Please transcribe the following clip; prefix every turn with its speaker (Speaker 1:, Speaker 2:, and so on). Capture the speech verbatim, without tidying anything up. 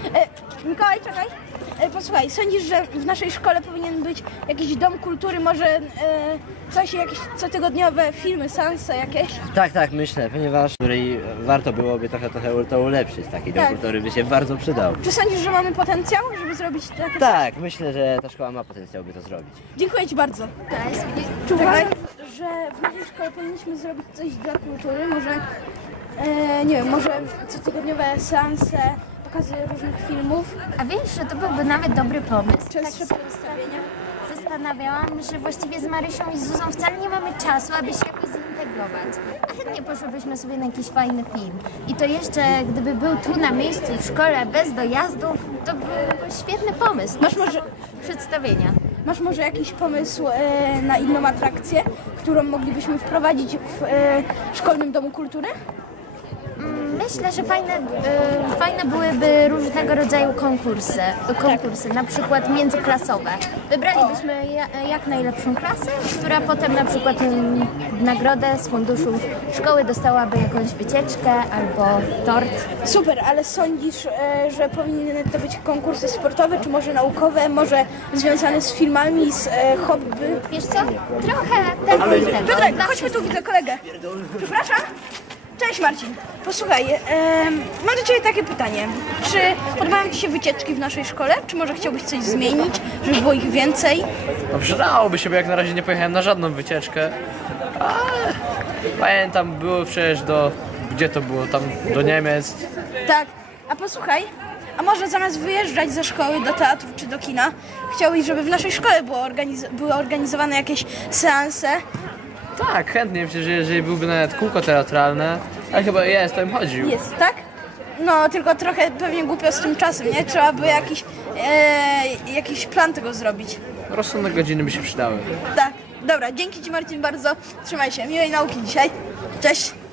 Speaker 1: E, Mikołaj, czekaj. E, posłuchaj, sądzisz, że w naszej szkole powinien być jakiś dom kultury, może e, coś, jakieś cotygodniowe filmy, seanse jakieś?
Speaker 2: Tak, tak, myślę, ponieważ której warto byłoby trochę, trochę to ulepszyć. Taki dom
Speaker 1: Tak.
Speaker 2: kultury by się bardzo przydał.
Speaker 1: Czy sądzisz, że mamy potencjał, żeby zrobić takie?
Speaker 2: Tak, myślę, że ta szkoła ma potencjał, by to zrobić.
Speaker 1: Dziękuję Ci bardzo.
Speaker 3: Cześć.
Speaker 1: Czy uważasz, że w naszej szkole powinniśmy zrobić coś dla kultury? Może, e, nie wiem, może cotygodniowe seanse, pokazy różnych filmów?
Speaker 3: A wiesz, że to byłby nawet dobry pomysł.
Speaker 1: Częstsze
Speaker 3: Tak się
Speaker 1: przedstawienia?
Speaker 3: zastanawiałam, że właściwie z Marysią i z Zuzą wcale nie mamy czasu, aby się jakoś zintegrować. A chętnie poszłybyśmy sobie na jakiś fajny film. I to jeszcze, gdyby był tu na miejscu w szkole, bez dojazdów, to byłby świetny pomysł.
Speaker 1: Masz może,
Speaker 3: Przedstawienia.
Speaker 1: masz może jakiś pomysł e, na inną atrakcję, którą moglibyśmy wprowadzić w e, szkolnym domu kultury?
Speaker 3: Myślę, że fajne, y, fajne byłyby różnego rodzaju konkursy, konkursy, na przykład międzyklasowe. Wybralibyśmy ja, jak najlepszą klasę, która potem na przykład mm, w nagrodę z funduszu szkoły dostałaby jakąś wycieczkę albo tort.
Speaker 1: Super, ale sądzisz, e, że powinny to być konkursy sportowe, czy może naukowe, może związane z filmami, z e, hobby?
Speaker 3: Wiesz co? Trochę tego i tego.
Speaker 1: Piotrek,
Speaker 3: Dla
Speaker 1: chodźmy tu, widzę kolegę. Przepraszam? Cześć Marcin. Posłuchaj, em, mam do Ciebie takie pytanie. Czy podobają Ci się wycieczki w naszej szkole? Czy może chciałbyś coś zmienić, żeby było ich więcej?
Speaker 4: No przydałoby się, bo jak na razie nie pojechałem na żadną wycieczkę. Ale pamiętam, było przecież do... Gdzie to było? Tam do Niemiec.
Speaker 1: Tak. A posłuchaj, a może zamiast wyjeżdżać ze szkoły do teatru czy do kina, chciałbyś, żeby w naszej szkole było organiz- były organizowane jakieś seanse?
Speaker 4: Tak, chętnie, przecież jeżeli byłby nawet kółko teatralne, ale chyba jest, to bym chodził.
Speaker 1: Jest, tak? No, tylko trochę pewnie głupio z tym czasem, nie? Trzeba by jakiś, e, jakiś plan tego zrobić.
Speaker 4: Rozsądne godziny by się przydały.
Speaker 1: Tak. Dobra, dzięki Ci Marcin bardzo. Trzymaj się. Miłej nauki dzisiaj. Cześć.